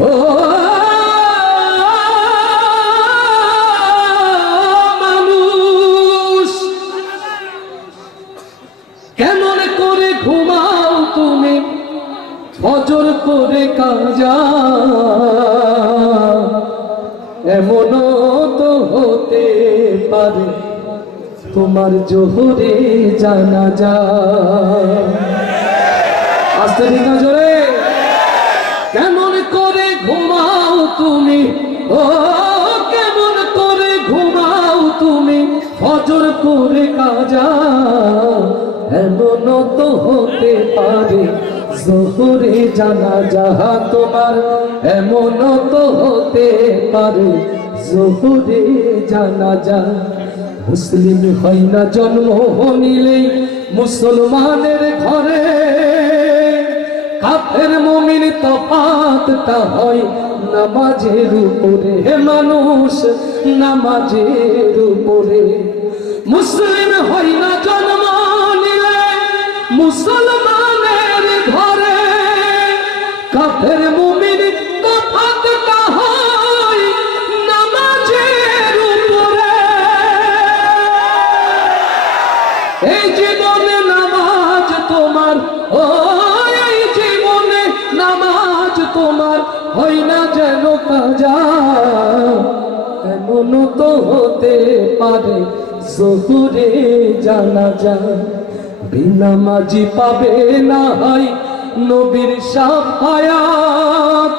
ও মানুষ কেমন করে ঘুমাও তুমি ফজর করে কাজা, এমনও তো হতে পারে তোমার জোহরে জানাজা। আস্তে দিনা জোরে। কেমন করে ঘুমাও তুমি, ও কেমন করে ঘুমাও তুমি ফজর করে কাজা, এমনও তো হতে পারে জোহরে জানাজা তোমার, এমনও তো হতে পারে জোহরে জানাজা। মুসলিম হয় না জন্ম নিলেই মুসলমানের ঘরে, কাফের মুমিন তফাৎটা হয় নামাজের উপরে, হে মানুষ নামাজের উপরে। মুসলিম হয় না জন্ম নিলে মুসলমানের ঘরে, কাফের মুমিন তফাৎটা হয় নামাজের উপরে। এই জীবনে নামাজ তোমার, ও এই জীবনে নামাজ তোমার হয় না যেন কাজা, এমনও তো হতে পারে জোহরে জানাজা। বিনামাজি পাবে না হয় নবীর শাফায়াত,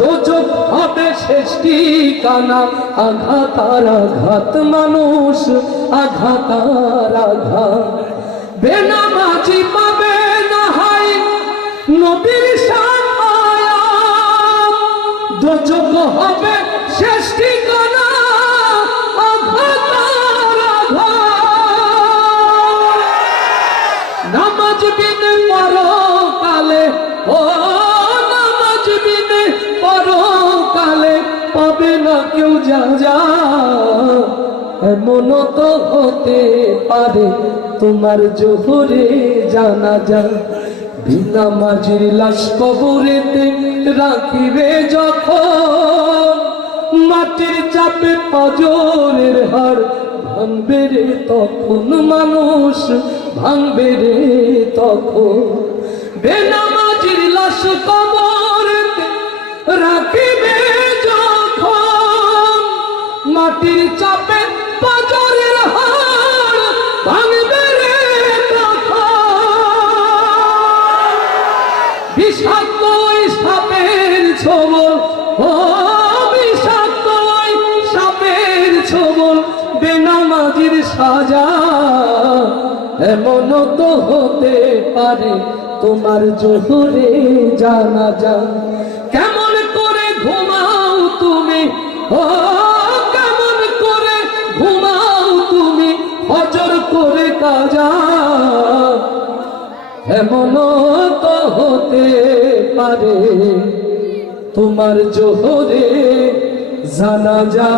দোজখ হবে শেষ ঠিকানা, আঘাত আর আঘাত মানুষ আঘাত আর আঘাত। বেনামাজি পাবে না হয় নবীর শাফায়াত, দোজখ হবে শেষ ঠিকানা, আঘাত আর আঘাত। নামাজ বিনে পরকালে, ও নামাজ বিনে পরকালে পাবে না কেউ জাযা, এমনও তো হতে পারে তোমার জোহরে জানাজা। বিনামাজির লাশ কবরেতে রাখিবে যখন, মাটির চাপে পাজরের হাড় ভাঙবে রে তখন, মানুষ ভাঙবে রে তখন। বেনামাজির লাশ কবরেতে রাখিবে যখন, মাটির চাপে পাজরের হাড় ভাঙবে রে তখন। বিষাক্ত ওই সাপের ছোবল, ও বিষাক্ত ওই সাপের ছোবল বেনামাজির সাজা, এমনও তো হতে পারে তোমার জোহরে জানাজা। কেমন করে ঘুমাও তুমি, ও কেমন করে ঘুমাও তুমি ফজর করে কাজা, এমনও তো হতে পারে তোমার জোহরে জানাজা।